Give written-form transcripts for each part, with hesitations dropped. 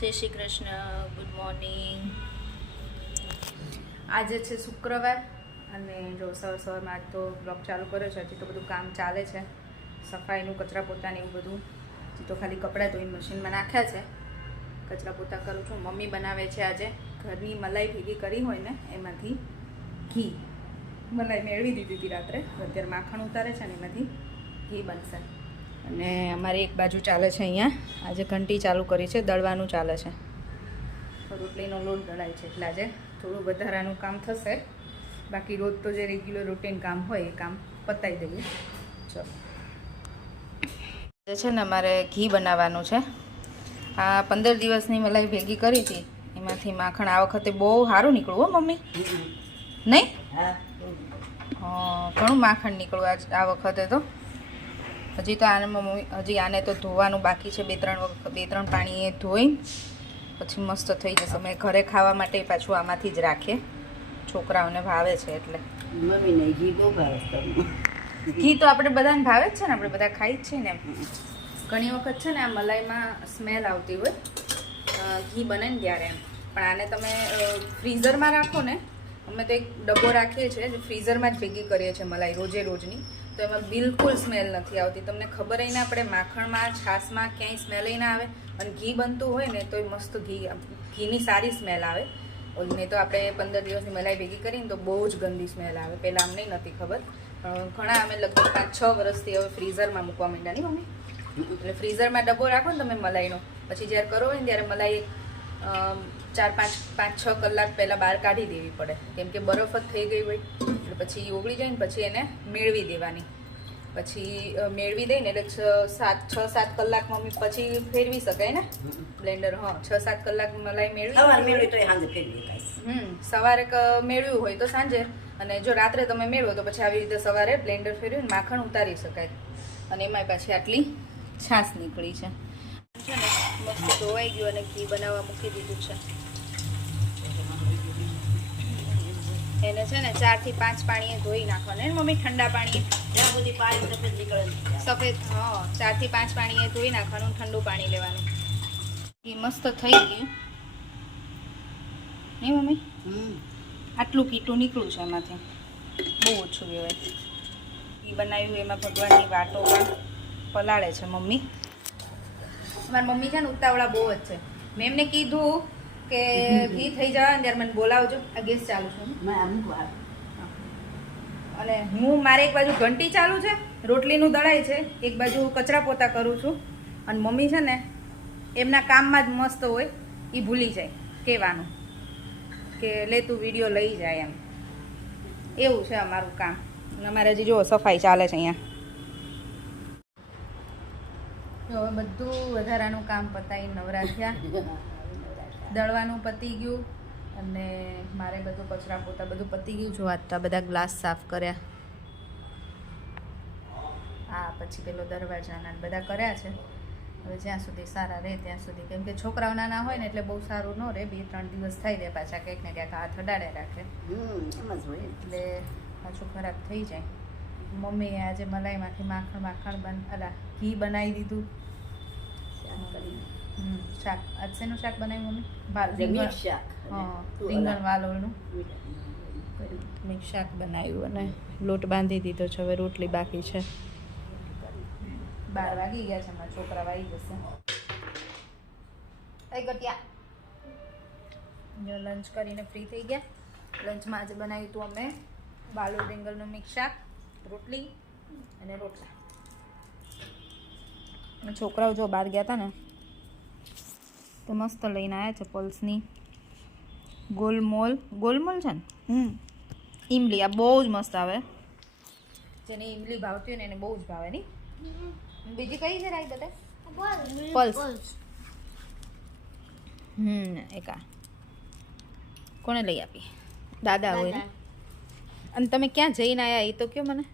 જય Shri Krishna, good morning. આજે છે શુક્રવાર અને જો સવારમાં તો બ્લોગ ચાલુ કર્યો છે. હજી તો બધું કામ ચાલે છે, સફાઈનું, કચરા પોતાને એવું બધું. હજી તો ખાલી કપડાં ધોઈને મશીનમાં નાખ્યા છે, કચરા પોતા કરું છું. મમ્મી બનાવે છે આજે ઘરની મલાઈ ભેગી કરી હોય ને એમાંથી ઘી. મલાઈ મેળવી દીધી હતી રાત્રે, અત્યારે માખણ ઉતારે છે ને એમાંથી ઘી બનશે. અને અમારી એક બાજુ ચાલે છે અહીંયા, આજે ઘંટી ચાલુ કરી છે, દળવાનું ચાલે છે. રોટલીનો લોટ દળાય છે એટલે આજે થોડું વધારાનું કામ થશે. બાકી રોજ તો જે રેગ્યુલર રૂટીન કામ હોય એ કામ પતાવી દઈએ. ચલો, જે છે ને અમારે ઘી બનાવવાનું છે. આ 15 દિવસની મલાઈ ભેગી કરી હતી, એમાંથી માખણ આ વખતે બહુ સારું નીકળ્યું હો મમ્મી, નહીં? ઘણું માખણ નીકળ્યું આ વખતે તો. હજી તો આને મમ્મી આને તો ધોવાનું બાકી છે, બે ત્રણ પાણીએ ધોઈ પછી મસ્ત થઈ જશે. અમે ઘરે ખાવા માટે પાછું આમાંથી જ રાખીએ, છોકરાઓને ભાવે છે એટલે. મમ્મીને ઘી બહુ ભાવે. ઘી તો આપણે બધાને ભાવે જ છે ને, આપણે બધા ખાઈ જ છીએ ને. ઘણી વખત છે ને આ મલાઈમાં સ્મેલ આવતી હોય ઘી બને ને ત્યારે એમ, પણ આને તમે ફ્રીઝરમાં રાખો ને. અમે તો એક ડબ્બો રાખીએ છીએ જે ફ્રીઝરમાં જ ભેગી કરીએ છીએ મલાઈ રોજે રોજની, તો એમાં બિલકુલ સ્મેલ નથી આવતી. તમને ખબર ના પડે, માખણમાં, છાશમાં ક્યાંય સ્મેલ ના આવે. અને ઘી બનતું હોય ને તો મસ્ત ઘીની સારી સ્મેલ આવે. નહીં તો આપણે 15 દિવસની મલાઈ ભેગી કરીને તો બહુ જ ગંદી સ્મેલ આવે. પહેલાં અમને નથી ખબર, ઘણા અમે લગભગ 5-6 વર્ષથી હવે ફ્રીઝરમાં મૂકવા માંડ્યા નહીં મમ્મી. એટલે ફ્રીઝરમાં ડબ્બો રાખો ને તમે મલાઈનો, પછી જ્યારે કરો હોય ને ત્યારે મલાઈ 4-5-6 કલાક પહેલાં બહાર કાઢી દેવી પડે, કેમ કે બરફ જ થઈ ગઈ હોય. એટલે પછી ઓગળી જાય ને પછી એને મેળવી દેવાની. પછી મેળવી દઈને એટલે 6-7 કલાક મમ્મી પછી ફેરવી શકાય ને બ્લેન્ડર. હા, 6-7 કલાક મલાઈ મેળવી સવારે મેળવ્યું હોય તો સાંજે, અને જો રાત્રે તમે મેળવો તો પછી આવી રીતે સવારે બ્લેન્ડર ફેરવીને માખણ ઉતારી શકાય. અને એમાંય પાછી આટલી છાશ નીકળી છે ને. મસ્ત ધોવાઈ ગયું અને ઘી બનાવવા મૂકી દીધું છે. એને છે ને 4 થી 5 પાણીએ ધોઈ નાખવાનું ને મમ્મી, ઠંડા પાણીએ. ત્યાં સુધી પાણી સફેદ નીકળે. સફેદ, હા, 4 થી 5 પાણીએ ધોઈ નાખવાનું, ઠંડુ પાણી લેવાનું. એ મસ્ત થઈ ગયું નહીં મમ્મી? આટલું કીટું નીકળ્યું છે એમાંથી, બહુ ઓછું કહેવાય. એ બનાવ્યું એમાં ભગવાનની વાટો પણ પલાળે છે મમ્મી. મારી મમ્મી છે ને ઉતાવળા બહુ જ છે. મેં એમને કીધું કે ઘી થઈ જાય ને ત્યારે મને બોલાવજો. આ ગેસ ચાલુ છે અને હું મારે એક બાજુ ઘંટી ચાલુ છે, રોટલીનું દળાય છે, એક બાજુ કચરા પોતા કરું છું. અને મમ્મી છે ને એમના કામમાં જ મસ્ત હોય, એ ભૂલી જાય કહેવાનું કે લે તું વિડીયો લઈ જાય એમ. એવું છે અમારું કામ. અમારે હજી જો સફાઈ ચાલે છે અહીંયા. જો હવે બધું વધારાનું કામ પતાવી નવરા થયા. દળવાનું પતી ગયું અને મારે બધું કચરા પોતા બધું પતી ગયું. જો આટલા બધા ગ્લાસ સાફ કર્યા, આ પછી પેલો દરવાજાના બધા કર્યા છે. હવે જ્યાં સુધી સારા રહે ત્યાં સુધી, કેમ કે છોકરાઓ નાના હોય ને એટલે બહુ સારું ન રહે. 2-3 દિવસ થઈ જાય પાછા કંઈક ને ક્યાંક હાથ અડાડે રાખે, એટલે પાછું ખરાબ થઈ જાય. મમ્મીએ આજે મલાઈમાંથી માખણ ઘી બનાવી દીધું. શાક આજ શેનું શાક બનાવ્યું મમ્મી? રીંગણ વાલોળનું મિક્સ શાક બનાવ્યું અને લોટ બાંધી દીધો છે. હવે રોટલી બાકી છે. 12 વાગી ગયા છે, અમારા છોકરા આવી જશે. લંચ કરીને ફ્રી થઈ ગયા. લંચમાં આજે બનાવ્યું હતું અમે વાલોળ રીંગણનું મિક્સ શાક, રોટલી અને રોટલા. છોકરાઓ જો બહાર ગયા હતા ને તો મસ્ત લઈને આવ્યા છે પલ્સની ગોલમોલ છે ને ઈમલી. આ બહુ જ મસ્ત આવે, જેને ઈમલી ભાવતી હોય ને એને બહુ જ ભાવે નહીં. બીજી કઈ છે રાઈ બતાય? પલ્સ. એક આ કોને લઈ આપી? દાદા હોય. અને તમે ક્યાં જઈને આવ્યા એ તો કયો મને?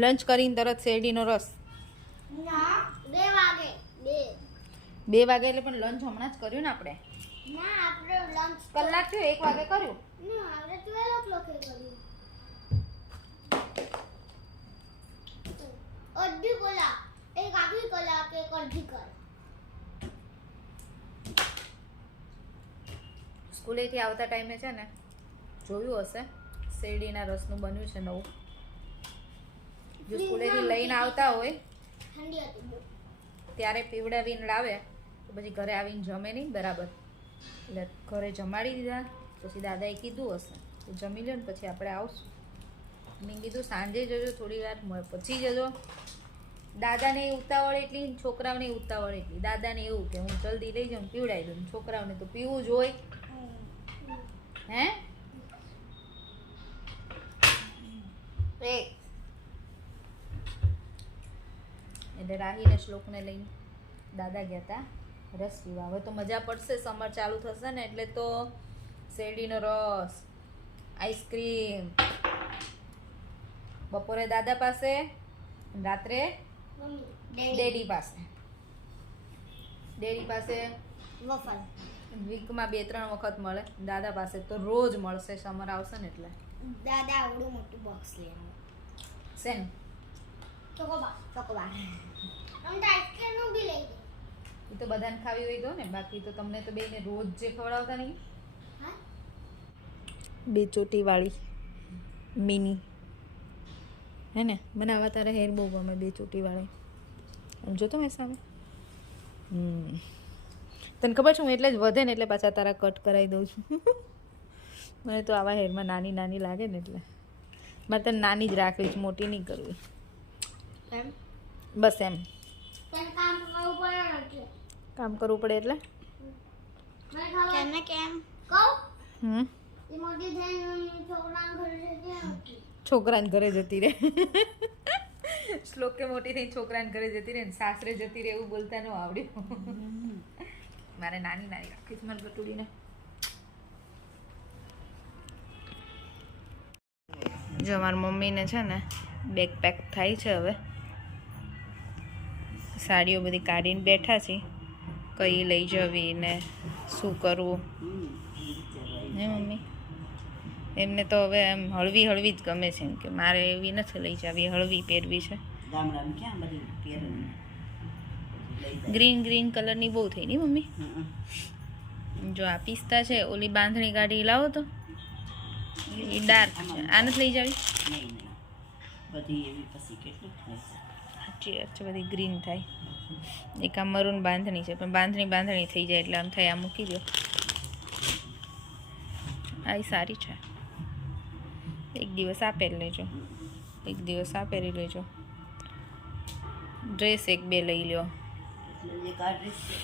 લંચ કરીને તરત શેરડીનો રસ? 2 વાગે એટલે પણ લંચ હમણાં જ કર્યું ને આપણે. કલાક થયો, 1 વાગે કર્યું. અડધી કલાક, એક આખી કલાક, એક અડધી કલાક. સ્કૂલેથી આવતા ટાઈમે છે ને જોયું હશે શેરડીના રસનું બન્યું છે નવું. જો સ્કૂલેથી લઈને આવતા હોય ત્યારે પીવડાવીને લાવે તો પછી ઘરે આવીને જમે નહીં બરાબર. એટલે ઘરે જમાડી દીધા. પછી દાદાએ કીધું હશે તો જમી લો ને પછી આપણે આવશું. મેં કીધું સાંજે જજો થોડી વાર પછી જજો. દાદાને ઉતાવળ એટલી, છોકરાઓને ઉતાવળ એટલી. દાદાને એવું કે હું જલ્દી લઈ જાઉં પીવડાવી દઉં, છોકરાઓને તો પીવું જ હોય. હે એટલે રાહીને શ્લોકને લઈને દાદા ગયા હતા રસ પીવા. હવે તો મજા પડશે, સમર ચાલુ થશે ને એટલે તો શેરડીનો રસ, આઈસ્ક્રીમ. બપોરે દાદા પાસે, રાત્રે ડેડી પાસે. ડેડી પાસે વીકમાં 2-3 વખત મળે. દાદા પાસે તો રોજ મળશે સમર આવશે ને એટલે. દાદા આવડું મોટું બોક્સ લઈ આવ્યો. સેન ચોકોબાર આઈસ્ક્રીમ નું બી લઈ ગઈ. એ તો બધાને ખાવી હોય તો ને, બાકી તો તમને તો બેને રોજ જે ખવડાવતા નહીં. હા 2 ચોટીવાળી મિની હે ને બનાવવા તારે હેર બહુ ગમે. 2 ચોટીવાળી આમ જોતો મેં સામે. તને ખબર છે હું એટલે જ વધે ને એટલે પાછા તારા કટ કરાવી દઉં છું. મને તો આવા હેરમાં નાની નાની લાગે ને એટલે મારે તને નાની જ રાખવી છે, મોટી નહીં કરવી. એમ બસ એમ. તને કામ કરવું પડે ને એટલે કામ કરવું પડે એટલે મને ખબર કેમ કહું એ મોટી થઈને છોકરાના ઘરે જતી છોકરાને ઘરે જતી રહે. રહે. શ્લોકે મોટી થઈ છોકરાને ઘરે જતી રહે ને સાસરે જતી રહે એવું બોલતા ન આવડ્યું. મારે નાની નાની રાખી છે મારી ગટુડીને. જો મારી મમ્મીને છે ને બેગ પેક થાય છે. હવે સાડીઓ બધી કાઢીને બેઠા છે, કઈ લઈ જવી ને શું કરવું. હે મમ્મી એમને તો હવે એમ હળવી હળવી જ ગમે છે કે મારે એવી નથી લઈ જવી, હળવી પહેરવી છે. ગામડામાં ક્યાં બધી પહેરવાની ગ્રીન ગ્રીન કલરની બહુ થઈ ની મમ્મી. જો આ પિસ્તા છે, ઓલી બાંધણી કાઢી લાવો તો એ ડાર્ક છે. આ નથી લઈ જાવી. નહીં બધી એવી પછી કેટલું થાય. સાચી વાત છે, બધી ગ્રીન થાય. એક આ મરૂન બાંધણી છે પણ બાંધણી થઈ જાય એટલે આમ થાય આ મૂકી દો. આ સારી છે. એક દિવસ આ પહેરી લેજો, એક દિવસ આ પહેરી લેજો. ડ્રેસ 1-2 લઈ લ્યો. એટલે એક આ ડ્રેસ છે.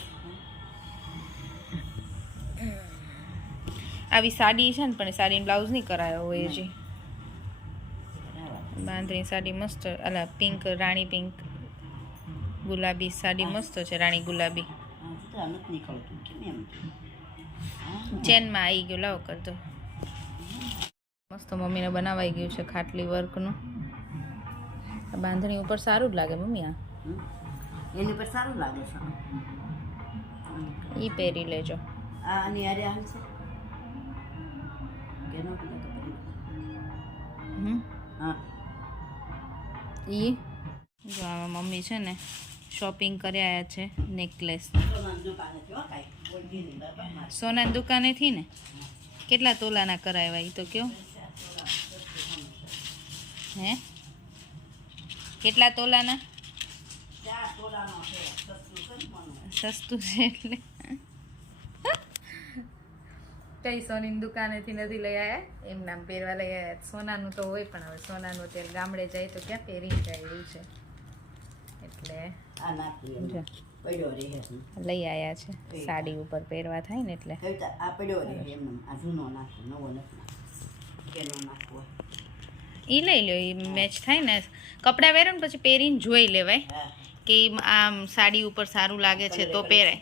આવી સાડી છે ને પણ સાડીને બ્લાઉઝ નહીં કરાયો હોય હજી. બાંધણી સાડી મસ્ત, અલા પિંક, રાણી પિંક ગુલાબી સાડી મસ્ત છે. રાણી ગુલાબી હા તો આ નથી નીકળતું કેમ એમ ચેનમાં આવી ગયું. લાવો કર દો. મસ્ત મમ્મીને બનાવાઈ ગયું છે ખાટલી વર્કનું. બાંધણી ઉપર સારું જ લાગે મમ્મી. આ એની પર સારું લાગે છે. એ પહેરી લેજો. આ આની આરે હાલ છે કે નો પેલા તો હા એ જો આમાં મમ્મી છે ને શોપિંગ કરી આવ્યા છે નેકલેસ. સોનાની દુકાનેથી ને કેટલા તોલાના કરાવ્યા એ તો કયો. હે કેટલા તોલાના? સસ્તું છે એટલે કઈ સોનીની દુકાનેથી નથી લઈ આવ્યા, એમ નામ પહેરવા લઈ આવ્યા. સોનાનું તો હોય પણ હવે સોનાનું અત્યારે ગામડે જાય તો ક્યાં પહેરી જાય એવું છે એટલે આ નાખી પડ્યો રહે લઈ આવ્યા છે. સાડી ઉપર પહેરવા થાય ને એટલે આ પડ્યો રહે એમ. આ જૂનો નાખો, નવો નથી કેનો નાખવો. એ લઈ લો, એ મેચ થાય ને. કપડાં પહેરો ને પછી પહેરીને જોઈ લેવાય કે આમ સાડી ઉપર સારું લાગે છે તો પહેરાય.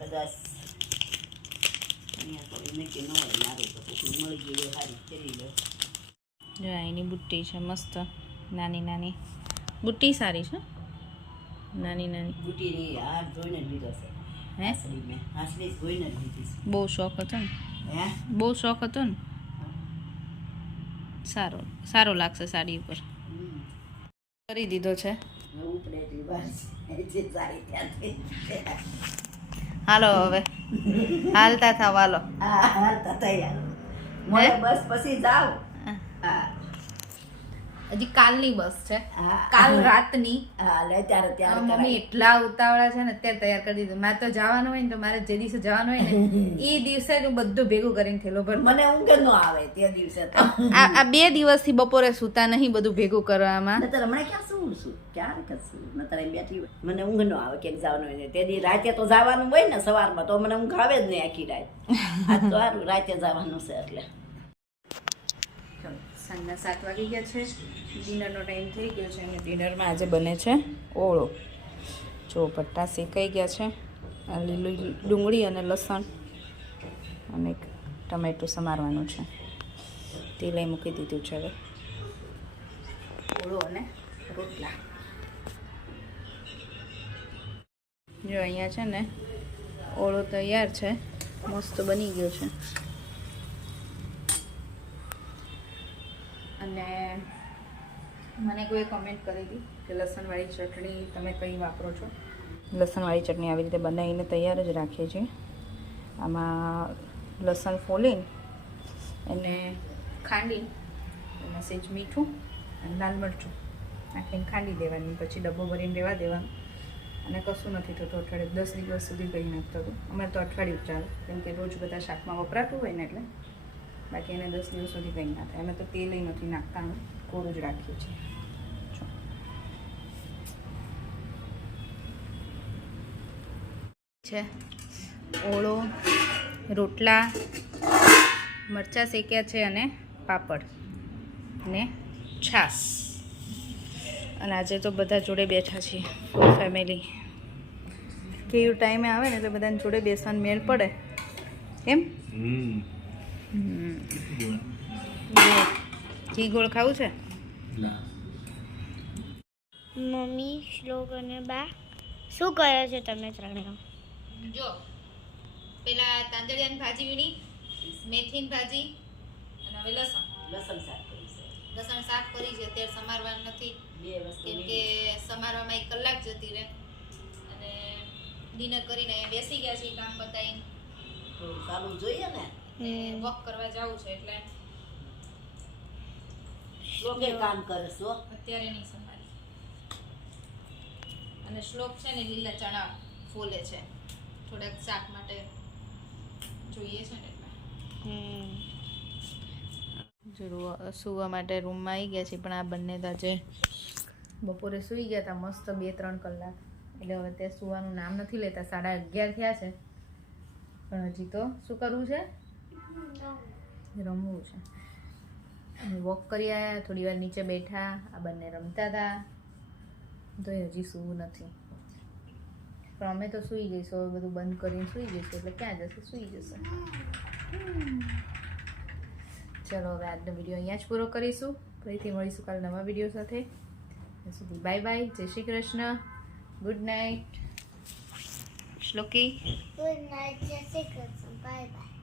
કદાચ મળી ગઈ સારી કરી લો. જો એની બુટ્ટી છે મસ્ત, નાની નાની બુટ્ટી સારી છે. નાની નાની બુટીની આ જોઈને જ લીધો છે. હે મેં હાસલી જોઈને જ લીધી છે. બહુ શોખ હતો ને, હે બહુ શોખ હતો ને. સારો લાગશે સાડી ઉપર. કરી દીધો છે. ઉપડે એટલી વાર છે જે સારી ત્યાંથી હાલો હવે હાલતા થાવ હાલો. હા હાલતા તૈયાર મોડે બસ પછી જાવ. હા હજી કાલની બસ છે, હા. કાલ રાતની. હા લે ત્યારે ત્યારે મમ્મી એટલા ઉતાવળા છે ને અત્યારે તૈયાર કરી દીધું. મારે તો જવાનું હોય ને તો મારે જે દિવસે જવાનું હોય ને એ દિવસે જ હું બધું ભેગું કરીને થેલો ભર. મને ઊંઘ ન આવે તે દિવસે તો. આ 2 દિવસથી બપોરે સૂતા નહીં બધું ભેગું કરવામાં. નતર હમણાં ક્યાં શું છું ક્યારે કશું નતર અહીં બેઠી હોય મને ઊંઘ ન આવે ક્યાંક જવાનું હોય ને તે દી રાતે તો જવાનું હોય ને સવારમાં તો મને ઊંઘ આવે જ નહીં આખી રાત. આજ તો સારું રાતે જવાનું છે એટલે. સાંજના 7 વાગી ગયા છે, ડિનરનો ટાઈમ થઈ ગયો છે. અહીંયા ડિનરમાં આજે બને છે ઓળો. જો પટ્ટા શેકાઈ ગયા છે, આ લીલી ડુંગળી અને લસણ અને એક ટમેટું સમારવાનું છે. તેલ અહીં મૂકી દીધું છે. હવે ઓળો અને રોટલા. જો અહીંયા છે ને ઓળો તૈયાર છે, મસ્ત બની ગયો છે. અને મને કોઈ કમેન્ટ કરી હતી કે લસણવાળી ચટણી તમે કઈ વાપરો છો. લસણવાળી ચટણી આવી રીતે બનાવીને તૈયાર જ રાખીએ છીએ. આમાં લસણ ફોલીને એને ખાંડીને એમાં સેજ મીઠું અને લાલ મરચું નાખીને ખાંડી દેવાની, પછી ડબ્બો ભરીને રહેવા દેવાનું. અને કશું નથી થતું. અઠવાડિયે 10 દિવસ સુધી કંઈ નથી થતું. અમારે તો અઠવાડિયું ચાલે, કેમ કે રોજ બધા શાકમાં વપરાતું હોય ને એટલે. બાકી એને 10 દિવસ સુધી કંઈ ના થાય. અમે તો તેલ નથી નાખતા, અમે કોરું જ રાખીએ છીએ. છે ઓળો, રોટલા, મરચાં શેક્યા છે અને પાપડ ને છાશ. અને આજે તો બધા જોડે બેઠા છીએ, ફૂલ ફેમિલી. કેવું ટાઈમે આવે ને તો બધાને જોડે બેસવાનું મેળ પડે એમ. ઘી ગોળ ખાવું છે? મમ્મી, શ્લોક અને બા શું કરે છે તમે ત્રણે? જો પેલા તાંદળિયાની ભાજી વીણી, મેથીની ભાજી અને હવે લસણ શાક કરી છે. લસણ શાક કરી છે. અત્યારે સમારવાનું નથી, બે વસ્તુ કેમ કે સમારવામાં 1 કલાક જતી રહે. અને ડિનર કરીને અહીંયા બેસી ગયા છે કામ પતાવીને. તો સારું જોઈએ ને. વોક કરવા જવું છે એટલે લોકે કામ કરે છો અત્યારે નહીં સંભાળી. અને શ્લોક છે ને લીલા ચણા ફોલે છે, થોડાક શાક માટે જોઈએ છે ને એટલે. સુવા માટે રૂમમાં આવી ગયા છે, પણ આ બંને તો આજે બપોરે સૂઈ ગયા હતા મસ્ત 2-3 કલાક. એટલે હવે તે સુવાનું નામ નથી લેતા. 11:30 થયા છે, પણ હજી તો શું કરવું છે? રમવું છે. અમે વોક કરી આવ્યા, થોડી વાર નીચે બેઠા, આ બંને રમતા હતા, તો હજી સૂવું નથી. પણ અમે તો સૂઈ જઈશું, હવે બધું બંધ કરીને સૂઈ જઈશું. એટલે ક્યાં જશે? સૂઈ જશે. ચલો હવે આજનો વિડીયો અહીંયા જ પૂરો કરીશું. ફરીથી મળીશું કાલે નવા વિડીયો સાથે. ત્યાં સુધી બાય બાય, જય Shri Krishna, good night. Shloki good night, જય શ્રી કૃષ્ણ, બાય બાય.